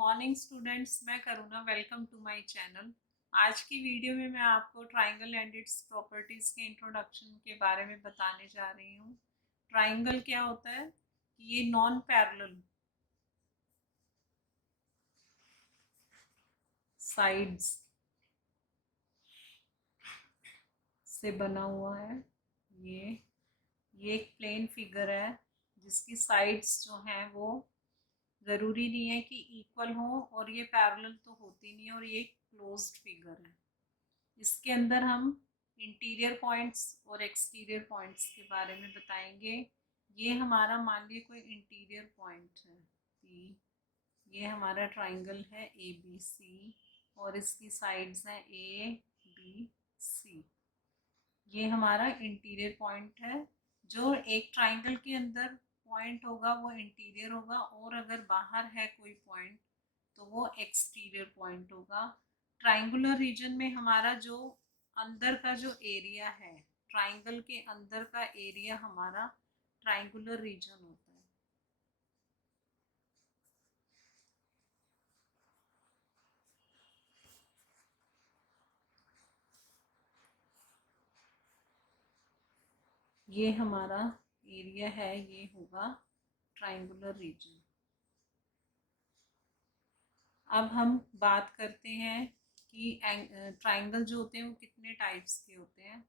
Morning students, मैं Karuna. Welcome to my channel. आज की वीडियो में मैं आपको ट्राइंगल एंड इट्स प्रॉपर्टीज़ के इंट्रोडक्शन के बारे में बताने जा रही हूँ। ट्राइंगल क्या होता है कि ये नॉन पैरेलल साइड्स से बना हुआ है। ये ये एक प्लेन फिगर है जिसकी साइड्स जो हैं वो ज़रूरी नहीं है कि इक्वल हो, और ये पैरेलल तो होती नहीं है, और ये क्लोज्ड फिगर है। इसके अंदर हम इंटीरियर पॉइंट्स और एक्सटीरियर पॉइंट्स के बारे में बताएंगे। ये हमारा मान लीजिए कोई इंटीरियर पॉइंट है पी। ये हमारा ट्राइंगल है ए बी सी, और इसकी साइड्स हैं ए बी सी। ये हमारा इंटीरियर पॉइंट है। जो एक ट्राइंगल के अंदर पॉइंट होगा वो इंटीरियर होगा, और अगर बाहर है कोई पॉइंट तो वो एक्सटीरियर पॉइंट होगा। ट्राइंगुलर रीजन में हमारा जो अंदर का जो एरिया है, ट्राइंगल के अंदर का एरिया हमारा ट्राइंगुलर रीजन होता है। ये हमारा एरिया है, ये होगा ट्राइंगुलर रीजन। अब हम बात करते हैं कि ट्राइंगल जो होते हैं वो कितने टाइप्स के होते हैं।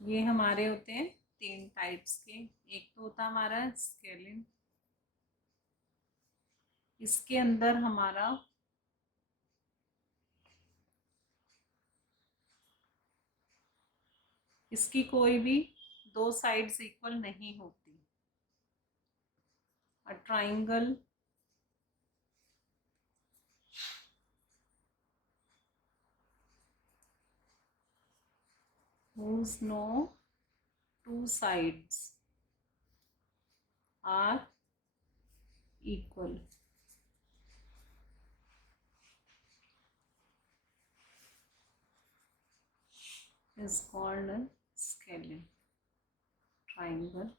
ये हमारे होते हैं 3 टाइप्स के। एक तो होता है हमारा स्केलिन। इसके अंदर हमारा इसकी कोई भी 2 साइड्स इक्वल नहीं होती। A triangle whose no 2 sides are equal is called a scalene triangle।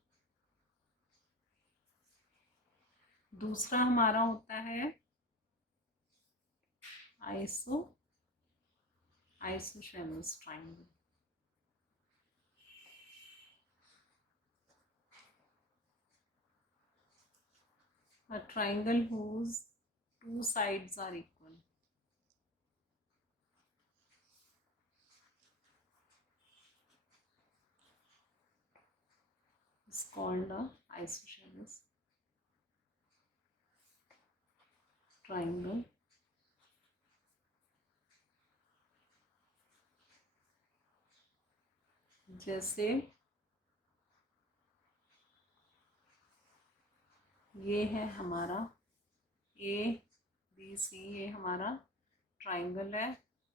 दूसरा हमारा होता है isosceles triangle। A triangle whose 2 sides are equal is called a isosceles triangle। जैसे ये है हमारा ए बी सी, ये हमारा ट्राइंगल है।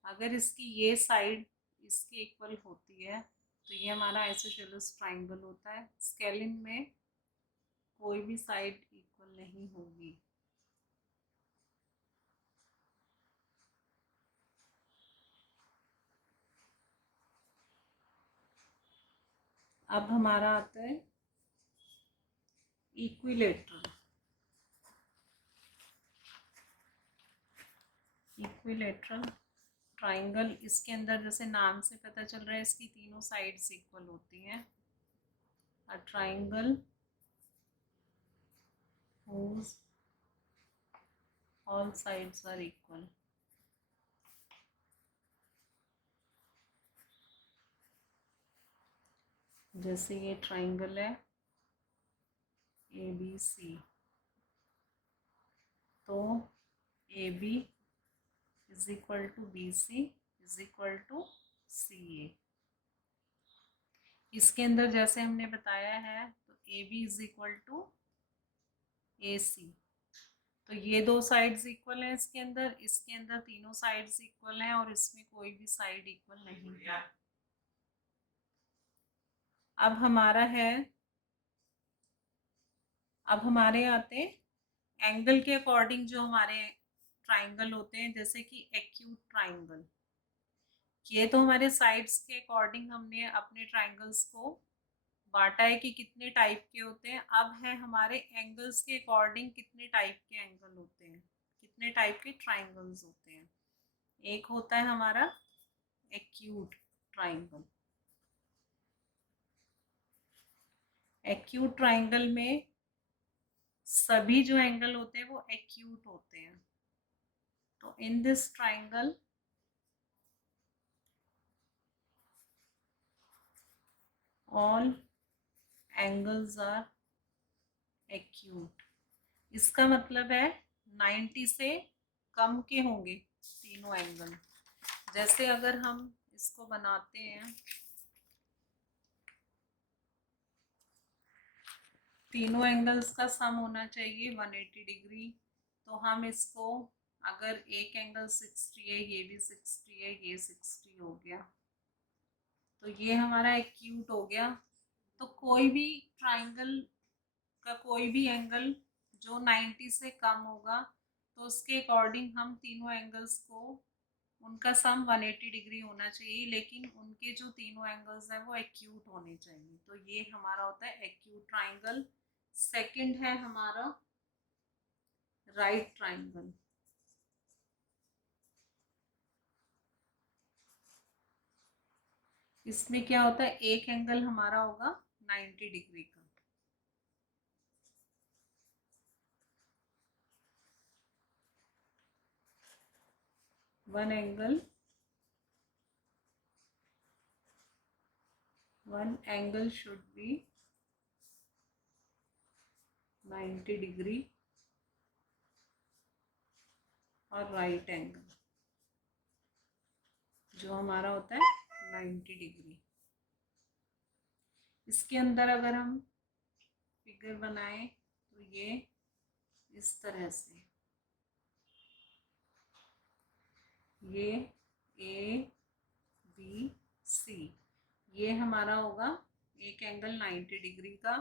अगर इसकी ये साइड इसकी इक्वल होती है तो ये हमारा आइसोसेलेस ट्राइंगल होता है। स्केलिन में कोई भी साइड इक्वल नहीं होगी। अब हमारा आता है इक्विलेटरल। इक्विलेटरल ट्राइंगल, इसके अंदर जैसे नाम से पता चल रहा है इसकी तीनों साइड्स इक्वल होती हैं। A triangle whose all sides are equal जैसे ये ट्राइंगल है ए बी सी, तो A B is equal to B C is equal to C A. इसके अंदर जैसे हमने बताया है तो A B is equal to A C, तो ये 2 साइड्स इक्वल हैं इसके अंदर तीनों साइड्स इक्वल हैं, और इसमें कोई भी साइड इक्वल नहीं है। अब हमारा है अब हमारे आते हैं एंगल के अकॉर्डिंग जो हमारे ट्राइंगल होते हैं, जैसे कि एक्यूट ट्राइंगल। ये तो हमारे साइड्स के अकॉर्डिंग हमने अपने ट्राइंगल्स को बांटा है कि कितने टाइप के होते हैं। अब है हमारे एंगल्स के अकॉर्डिंग कितने टाइप के एंगल होते हैं, कितने टाइप के ट्राइंगल्स होते हैं। एक होता है हमारा एक्यूट ट्राइंगल। एक्यूट ट्राइंगल में सभी जो एंगल होते हैं वो एक्यूट होते हैं। तो in this triangle all angles are acute. इसका मतलब है 90 से कम के होंगे तीनों एंगल। जैसे अगर हम इसको बनाते हैं, तीनों एंगल्स का सम होना चाहिए 180 डिग्री। तो हम इसको, अगर एक एंगल 60 है, ये भी 60 है, ये 60 हो गया, तो ये हमारा एक्यूट हो गया। तो कोई भी ट्राइंगल का कोई भी एंगल जो 90 से कम होगा तो उसके अकॉर्डिंग हम तीनों एंगल्स को, उनका सम 180 डिग्री होना चाहिए, लेकिन उनके जो तीनों एंगल्स हैं वो एक्यूट होने चाहिए। तो ये हमारा होता है एक्यूट ट्राइंगल। सेकंड है हमारा राइट ट्राइंगल। इसमें क्या होता है, एक एंगल हमारा होगा 90 डिग्री का। One angle, one angle should be 90 degree और राइट एंगल जो हमारा होता है 90 डिग्री। इसके अंदर अगर हम फिगर बनाएं तो ये इस तरह से, ये ए बी सी, ये हमारा होगा एक एंगल 90 डिग्री का।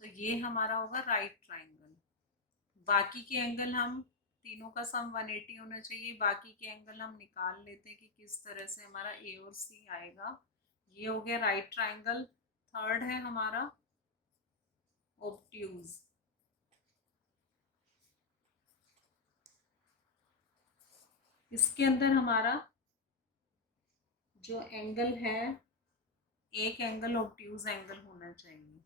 तो ये हमारा होगा राइट ट्राइंगल। बाकी के एंगल हम, तीनों का सम 180 होना चाहिए। बाकी के एंगल हम निकाल लेते हैं कि किस तरह से हमारा ए और सी आएगा। ये हो गया राइट ट्राइंगल। थर्ड है हमारा ऑब्ट्यूज। इसके अंदर हमारा जो एंगल है, एक एंगल ऑब्ट्यूज एंगल होना चाहिए।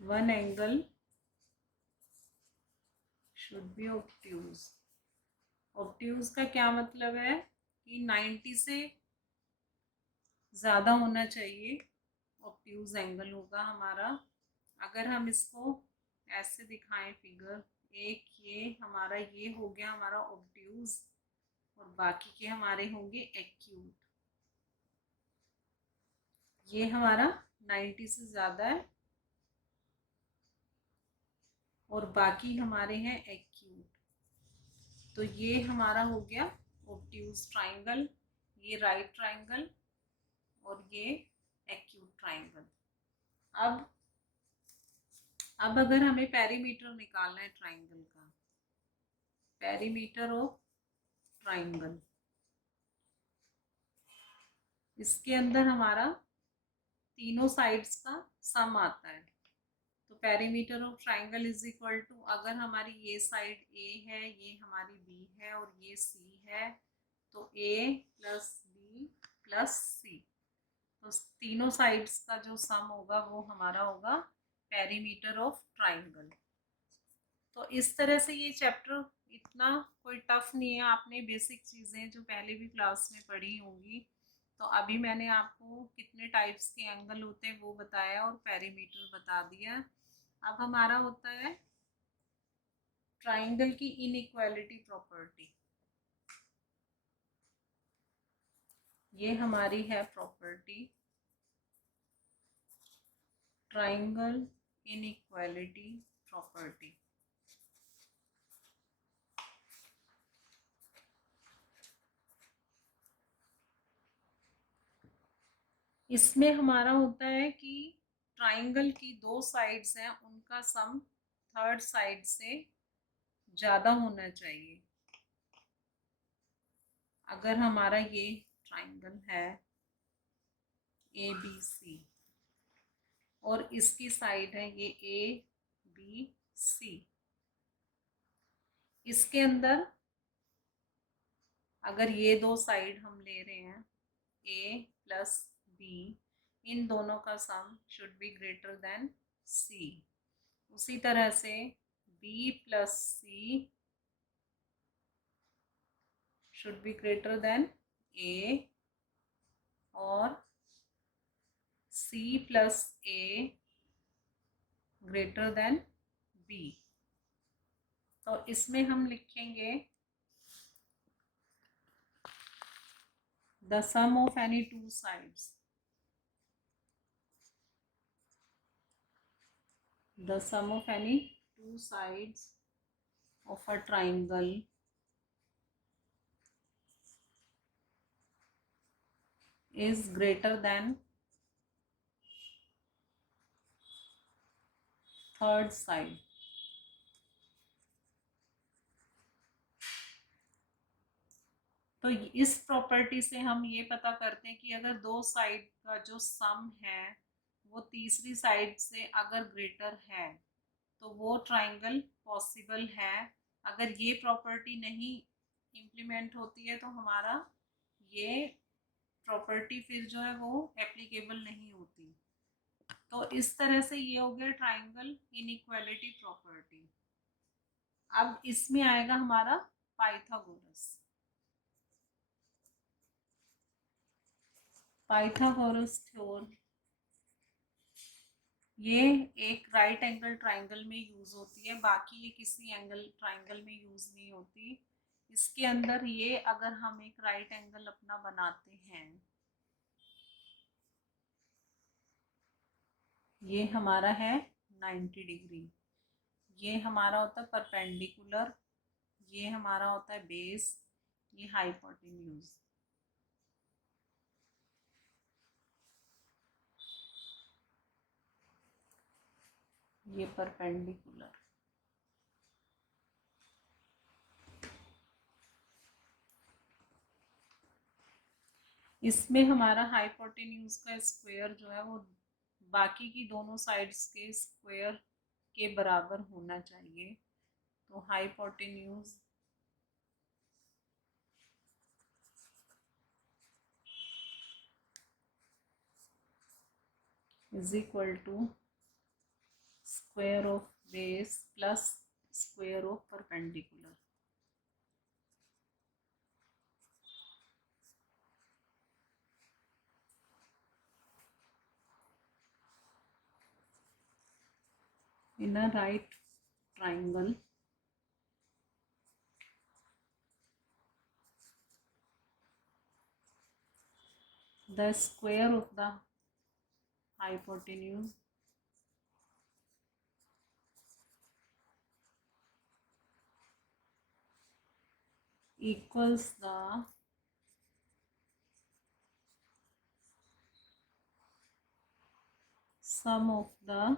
One angle should be obtuse. Obtuse का क्या मतलब है कि 90 से ज़्यादा होना चाहिए ऑब्ट्यूज एंगल होगा हमारा। अगर हम इसको ऐसे दिखाएं फिगर, एक ये हमारा, ये हो गया हमारा ऑब्ट्यूज और बाकी के हमारे होंगे एक्यूट। ये हमारा 90 से ज़्यादा है और बाकी हमारे हैं एक्यूट। तो ये हमारा हो गया ऑब्ट्यूज ट्राइंगल, ये राइट ट्राइंगल और ये एक्यूट ट्राइंगल। अब अगर हमें पेरीमीटर निकालना है ट्राइंगल का, पेरीमीटर ऑफ ट्राइंगल, इसके अंदर हमारा तीनों साइड्स का सम आता है। तो perimeter of triangle is equal to, अगर हमारी ये साइड ए है, ये हमारी बी है और ये सी है, तो ए प्लस बी प्लस सी, तो तीनों साइड्स का जो सम होगा वो हमारा होगा पेरीमीटर ऑफ ट्राइंगल। तो इस तरह से ये चैप्टर इतना कोई टफ नहीं है। आपने बेसिक चीज़ें जो पहले भी क्लास में पढ़ी होंगी। तो अभी मैंने आपको कितने टाइप्स के एंगल होते हैं वो बताया और पेरीमीटर बता दिया। अब हमारा होता है ट्राइंगल की इनइक्वालिटी प्रॉपर्टी। ये हमारी है प्रॉपर्टी, ट्राइंगल इनइक्वालिटी प्रॉपर्टी। इसमें हमारा होता है कि ट्राइंगल की दो साइड्स हैं, उनका सम थर्ड साइड से ज़्यादा होना चाहिए। अगर हमारा ये ट्राइंगल है ए बी सी और इसकी साइड है ये ए बी सी, इसके अंदर अगर ये दो साइड हम ले रहे हैं ए प्लस बी, इन दोनों का sum should be greater than C. उसी तरह से B plus C should be greater than A और C plus A greater than B. तो इसमें हम लिखेंगे the sum of any two sides, the sum of any two sides of a triangle is greater than third side। तो इस property से हम ये पता करते हैं कि अगर दो साइड का जो सम है वो तीसरी साइड से अगर ग्रेटर है तो वो ट्राइंगल पॉसिबल है। अगर ये प्रॉपर्टी नहीं इम्प्लीमेंट होती है तो हमारा ये प्रॉपर्टी फिर जो है वो एप्लीकेबल नहीं होती। तो इस तरह से ये हो गया ट्राइंगल इनइक्वालिटी प्रॉपर्टी। अब इसमें आएगा हमारा पाइथागोरस। पाइथागोरस थ्योरम ये एक राइट एंगल ट्राइंगल में यूज होती है, बाकी ये किसी एंगल ट्राइंगल में यूज नहीं होती। इसके अंदर ये अगर हम एक राइट एंगल अपना बनाते हैं, ये हमारा है 90 डिग्री, ये हमारा होता है परपेंडिकुलर, ये हमारा होता है बेस, ये हाइपोटेन्यूज। ये परपेंडिकुलर, इसमें हमारा हाइपोटेन्यूज का स्क्वायर जो है वो बाकी की दोनों साइड्स के स्क्वायर के बराबर होना चाहिए। तो hypotenuse is equal to square of base plus square of perpendicular. In a right triangle the square of the hypotenuse equals the sum of the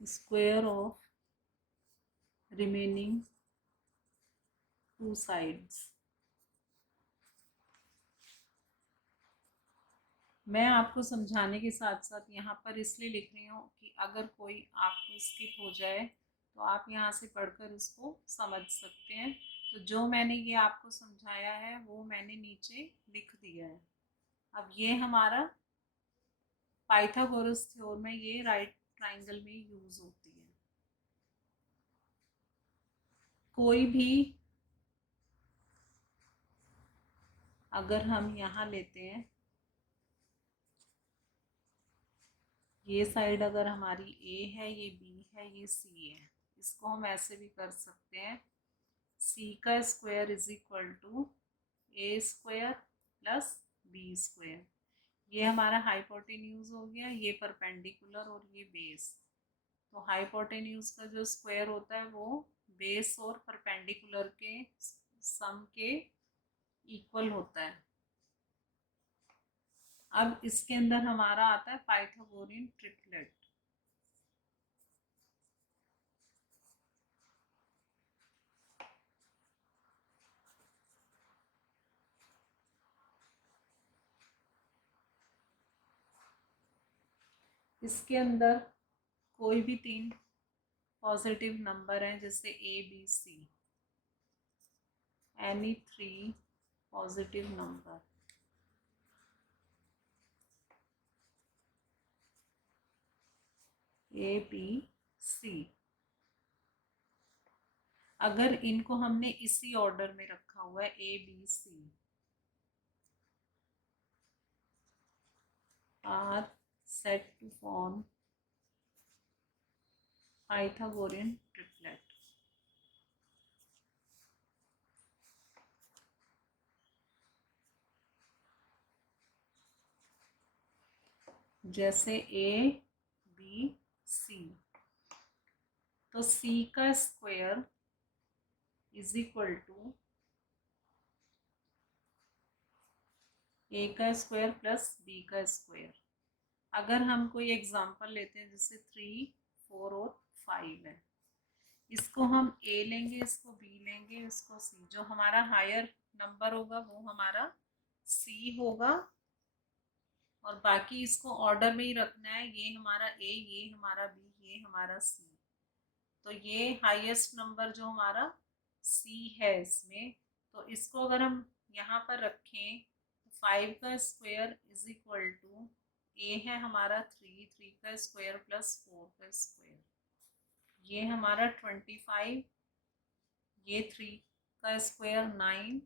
square of remaining two sides। मैं आपको समझाने के साथ साथ यहाँ पर इसलिए लिख रही हूँ कि अगर कोई आपको स्किप हो जाए तो आप यहाँ से पढ़कर उसको समझ सकते हैं। तो जो मैंने ये आपको समझाया है वो मैंने नीचे लिख दिया है। अब ये हमारा पाइथागोरस थ्योरम में ये राइट ट्राइंगल में यूज होती है। कोई भी अगर हम यहाँ लेते हैं, ये साइड अगर हमारी ए है, ये बी है, ये सी है, इसको हम ऐसे भी कर सकते हैं सी का square is equal to A square plus B square. ये हमारा हाइपोटेन्यूज हो गया, ये परपेंडिकुलर और ये बेस। तो हाइपोटेन्यूज का जो स्क्वायर होता है वो बेस और परपेंडिकुलर के सम के इक्वल होता है। अब इसके अंदर हमारा आता है पाइथागोरियन ट्रिपलेट। इसके अंदर कोई भी 3 पॉजिटिव नंबर हैं, जैसे A B C, any 3 positive number A B C, अगर इनको हमने इसी ऑर्डर में रखा हुआ है A B C, are set to form Pythagorean triplet. जैसे ए बी सी, तो सी का square is equal to A का स्क्वायर प्लस बी का स्क्वायर। अगर हम कोई एग्जांपल लेते हैं, जैसे 3, 4 और 5 है, इसको हम ए लेंगे, इसको बी लेंगे, इसको सी। जो हमारा हायर नंबर होगा वो हमारा सी होगा, और बाकी इसको ऑर्डर में ही रखना है। ये हमारा ए, ये हमारा बी, ये हमारा सी। तो ये हाईएस्ट नंबर जो हमारा सी है इसमें, तो इसको अगर हम यहाँ पर रखें तो 5 का स्क्वायर इज इक्वल टू ए है हमारा 3, 3 का स्क्वायर प्लस 4 का स्क्वायर, ये हमारा 25, ये 3 का स्क्वायर 9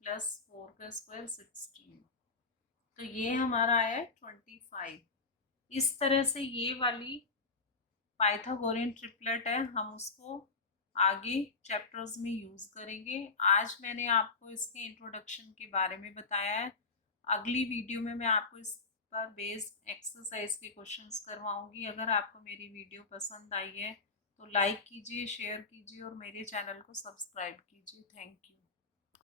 प्लस 4 का स्क्वायर 16, तो ये हमारा आया 25। इस तरह से ये वाली पाइथागोरियन ट्रिपलेट है, हम उसको आगे चैप्टर्स में यूज़ करेंगे। आज मैंने आपको इसके इंट्रोडक्शन के बारे में बताया है। अगली वीडियो में मैं आपको इस पर बेस्ड एक्सरसाइज के क्वेश्चंस करवाऊंगी। अगर आपको मेरी वीडियो पसंद आई है तो लाइक कीजिए, शेयर कीजिए और मेरे चैनल को सब्सक्राइब कीजिए। Thank you.